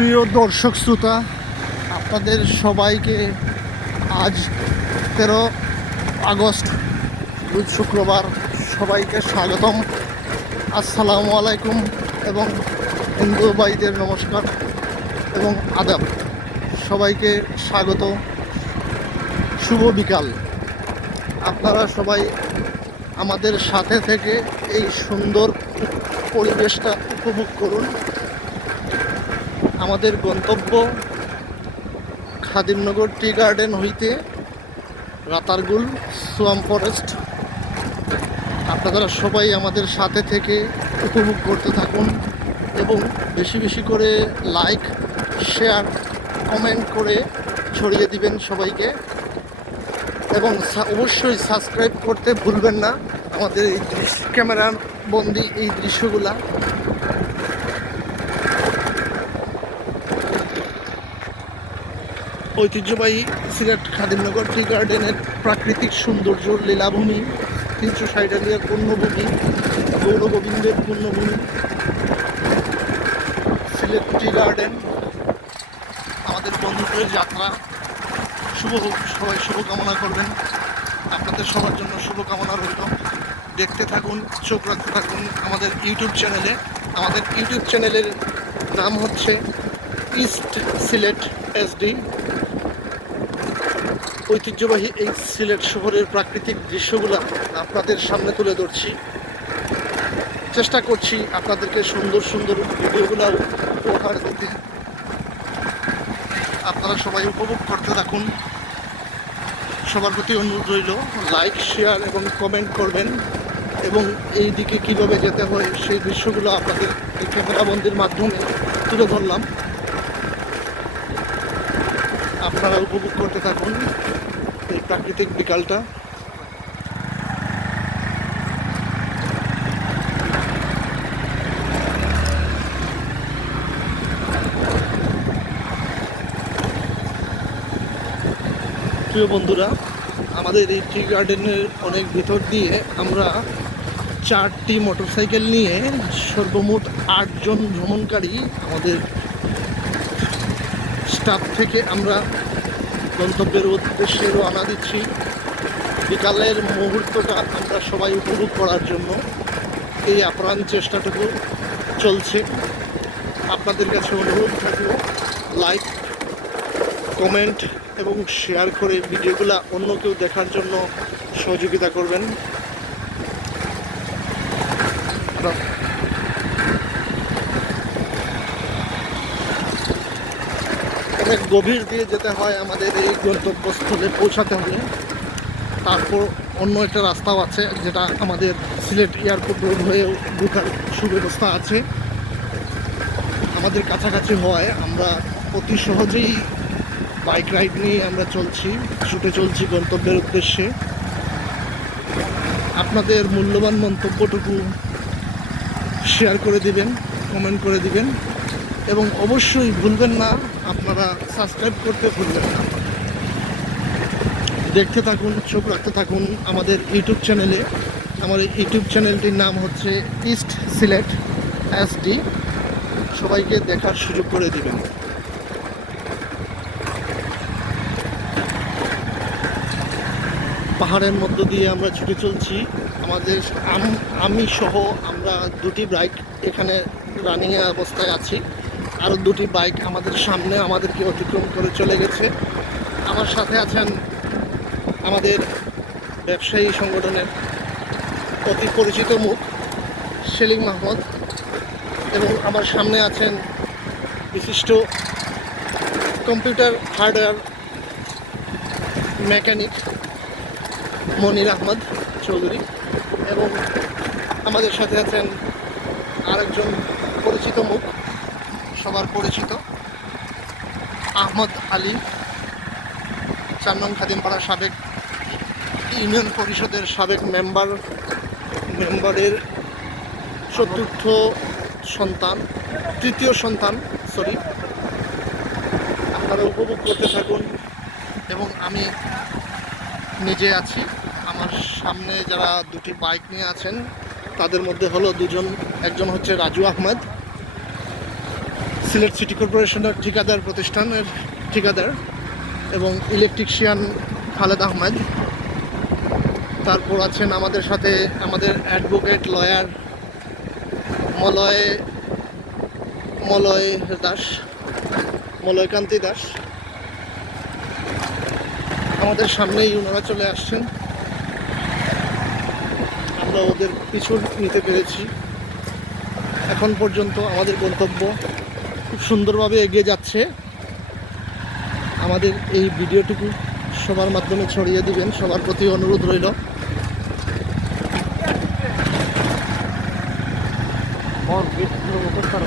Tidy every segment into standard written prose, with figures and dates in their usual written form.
প্রিয় দর্শক শ্রোতা, আপনাদের সবাইকে আজ 13 আগস্ট রোজ শুক্রবার সবাইকে স্বাগতম। আসসালামু আলাইকুম এবং হিন্দু ভাইদের নমস্কার এবং আদাব। সবাইকে স্বাগত, শুভ বিকাল। আপনারা সবাই আমাদের সাথে থেকে এই সুন্দর পরিবেশটা উপভোগ করুন। আমাদের গন্তব্য খাদিমনগর টি গার্ডেন হইতে রাতারগুল সোয়াম ফরেস্ট। আপনারা সবাই আমাদের সাথে থেকে উপভোগ করতে থাকুন এবং বেশি বেশি করে লাইক, শেয়ার, কমেন্ট করে ছড়িয়ে দিবেন সবাইকে, এবং অবশ্যই সাবস্ক্রাইব করতে ভুলবেন না আমাদের এই ক্যামেরা বন্দি এই দৃশ্যগুলা। ঐতিহ্যবাহী সিলেট খাদিমনগর টি গার্ডেনের প্রাকৃতিক সৌন্দর্য, লীলাভূমি, 360 এরিয়ার পূর্ণভূমি, গৌর গোবিন্দের পূর্ণভূমি সিলেট টি গার্ডেন। আমাদের বন্ধুদের যাত্রা শুভ হোক, সবাই শুভকামনা করবেন। আপনাদের সবার জন্য শুভকামনা রইল। দেখতে থাকুন, চোখ রাখতে থাকুন আমাদের ইউটিউব চ্যানেলে। আমাদের ইউটিউব চ্যানেলের নাম হচ্ছে ইস্ট সিলেট এসডি। ঐতিহ্যবাহী এই সিলেট শহরের প্রাকৃতিক দৃশ্যগুলো আপনাদের সামনে তুলে ধরছি, চেষ্টা করছি আপনাদেরকে সুন্দর সুন্দর ভিডিওগুলো উপহার দিতে। আপনারা সবাই উপভোগ করতে থাকুন। সবার প্রতি অনুরোধ রইল, লাইক, শেয়ার এবং কমেন্ট করবেন, এবং এই দিকে কীভাবে যেতে হয় সেই দৃশ্যগুলো আপনাদের এই ক্যামেরাবন্দির মাধ্যমে তুলে ধরলাম। আপনারা উপভোগ করতে থাকুন এই প্রাকৃতিক বিকালটা। প্রিয় বন্ধুরা, আমাদের এই টি গার্ডেনের অনেক ভিতর দিয়ে আমরা 4টি মোটরসাইকেল নিয়ে সর্বমোট 8 জন ভ্রমণকারী আমাদের স্টাফ থেকে আমরা গন্তব্যের উদ্দেশ্যে রওনা দিচ্ছি। বিকালের মুহূর্তটা আমরা সবাই উপভোগ করার জন্য এই আপ্রাণ চেষ্টাটুকু চলছে। আপনাদের কাছে অনুরোধ থাকলো, লাইক, কমেন্ট এবং শেয়ার করে ভিডিওগুলো অন্য কেউ দেখার জন্য সহযোগিতা করবেন। অনেক গভীর দিয়ে যেতে হয় আমাদের এই গন্তব্যস্থলে পৌঁছাতে হলে। তারপর অন্য একটা রাস্তাও আছে, যেটা আমাদের সিলেট এয়ারপোর্ট রোড হয়ে ঢোকার সুব্যবস্থা আছে। আমাদের কাছাকাছি হওয়ায় আমরা অতি সহজেই বাইক রাইড নিয়ে আমরা ছুটে চলছি গন্তব্যের উদ্দেশ্যে। আপনাদের মূল্যবান মন্তব্যটুকু শেয়ার করে দিবেন, কমেন্ট করে দিবেন, এবং অবশ্যই ভুলবেন না, আপনারা সাবস্ক্রাইব করতে ভুলবেন না। দেখতে থাকুন, চোখ রাখতে থাকুন আমাদের ইউটিউব চ্যানেলে। আমার এই ইউটিউব চ্যানেলটির নাম হচ্ছে ইস্ট সিলেট এসডি। সবাইকে দেখার সুযোগ করে দিবেন। পাহাড়ের মধ্য দিয়ে আমরা ছুটে চলছি। আমাদের আমি সহ আমরা 2টি বাইক এখানে রানিং অবস্থায় আছি। আরও 2টি বাইক আমাদের সামনে আমাদেরকে অতিক্রম করে চলে গেছে। আমার সাথে আছেন আমাদের ব্যবসায়ী সংগঠনের অতি পরিচিত মুখ সেলিম মাহমুদ, এবং আমার সামনে আছেন বিশিষ্ট কম্পিউটার হার্ডওয়্যার মেকানিক মনির আহমদ চৌধুরী, এবং আমাদের সাথে আছেন আরেকজন পরিচিত মুখ, সবার পরিচিত আহমদ আলী, 4 নং খাদিমপাড়া সাবেক ইউনিয়ন পরিষদের সাবেক মেম্বারের তৃতীয় সন্তান। আপনারা উপভোগ করতে থাকুন, এবং আমি নিজে আছি। আমার সামনে যারা 2টি বাইক নিয়ে আছেন তাদের মধ্যে হলো একজন হচ্ছে রাজু আহমেদ, সিলেট সিটি কর্পোরেশনের ঠিকাদার প্রতিষ্ঠানের ঠিকাদার এবং ইলেকট্রিশিয়ান খালেদ আহমেদ। তারপর আছেন আমাদের সাথে আমাদের অ্যাডভোকেট লয়ার মলয়কান্তি দাস। আমাদের সামনেই ওনারা চলে আসছেন, আমরা ওদের পিছু নিতে পেরেছি। এখন পর্যন্ত আমাদের গন্তব্য খুব সুন্দরভাবে এগিয়ে যাচ্ছে। আমাদের এই ভিডিওটুকু সবার মাধ্যমে ছড়িয়ে দিবেন, সবার প্রতি অনুরোধ রইল।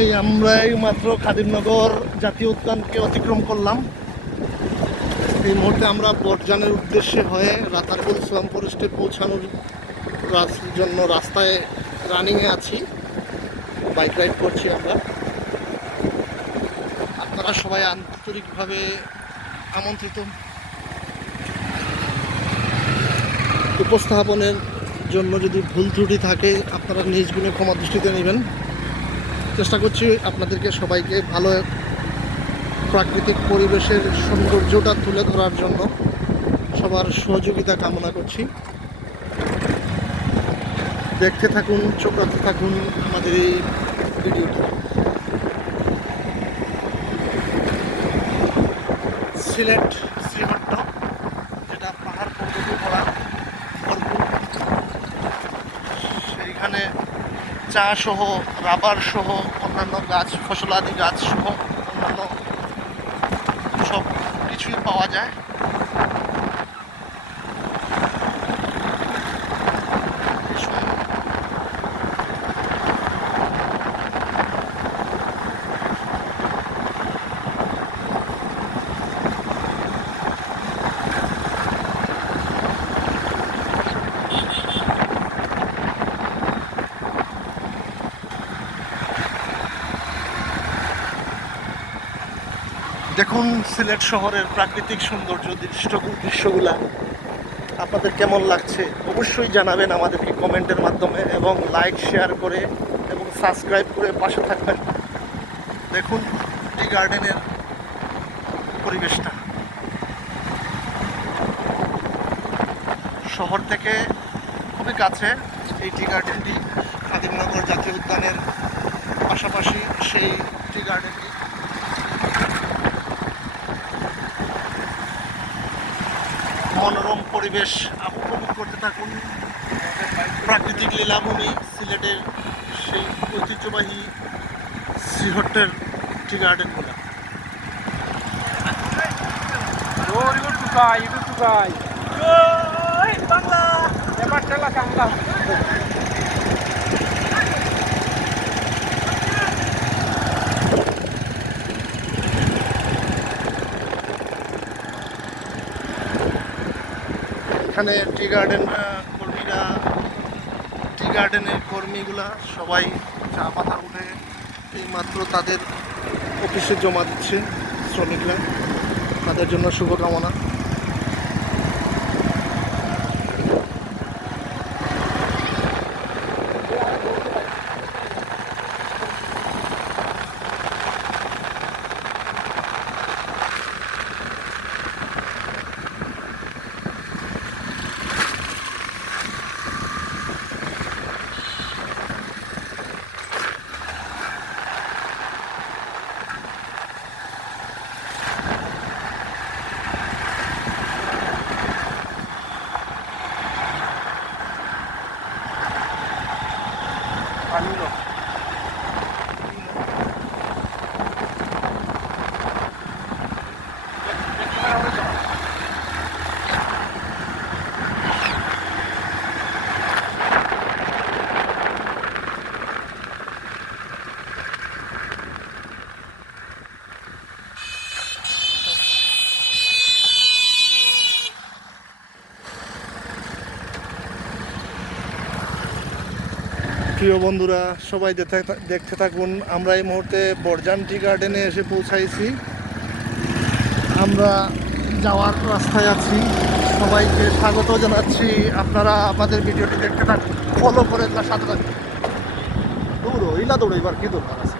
এই আমরা এই মাত্র খাদিমনগর জাতীয় উদ্যানকে অতিক্রম করলাম। এই মুহূর্তে আমরা বড়জানের উদ্দেশ্যে হয়ে রাতারপুল ইসলাম ফরেস্টে পৌঁছানোর জন্য রাস্তায় রানিংয়ে আছি, বাইক রাইড করছি আমরা। আপনারা সবাই আন্তরিকভাবে আমন্ত্রিত। উপস্থাপনের জন্য যদি ভুল ত্রুটি থাকে আপনারা নিজ গুণে ক্ষমা দৃষ্টিতে নেবেন। চেষ্টা করছি আপনাদেরকে সবাইকে ভালো প্রাকৃতিক পরিবেশের সৌন্দর্যটা তুলে ধরার জন্য সবার সহযোগিতা কামনা করছি। দেখতে থাকুন, চোখ রাখতে থাকুন আমাদের এই ভিডিওটা। সিলেট শ্রীহট্ট, যেটা পাহাড় পর্বতে ভরা ভরপুর, সেইখানে চা সহ, রাবার সহ, অন্যান্য গাছ ফসলাদি গাছ সহ অন্যান্য সব কিছুই পাওয়া যায়। দেখুন সিলেট শহরের প্রাকৃতিক সৌন্দর্য দৃশ্যগুলা আপনাদের কেমন লাগছে অবশ্যই জানাবেন আমাদেরকে কমেন্টের মাধ্যমে, এবং লাইক শেয়ার করে এবং সাবস্ক্রাইব করে পাশে থাকবেন। দেখুন টি গার্ডেনের পরিবেশটা শহর থেকে খুবই কাছে। এই টি গার্ডেনটি খাদিমনগর জাতীয় উদ্যানের পাশাপাশি সেই টি গার্ডেনটি। মনোরম পরিবেশ উপভোগ করতে থাকুন। প্রাকৃতিক লীলাভূমি সিলেটের সেই ঐতিহ্যবাহী শ্রীহট্টের টি গার্ডেনগুলো। এখানে টি গার্ডেনের কর্মীগুলা সবাই চা পাতা উঠে এইমাত্র তাদের অফিসে জমা দিচ্ছে শ্রমিকরা, তাদের জন্য শুভকামনা। প্রিয় বন্ধুরা সবাই দেখতে থাকুন। আমরা এই মুহূর্তে বড়জান টি গার্ডেনে এসে পৌঁছাইছি। আমরা যাওয়ার রাস্তায় আছি, সবাইকে স্বাগত জানাচ্ছি। আপনারা আমাদের ভিডিওটি দেখতে থাকুন, ফলো করে সাথে থাকুন। দৌড়ো ইলা দৌড়ো, এবার কি দরকার আছে।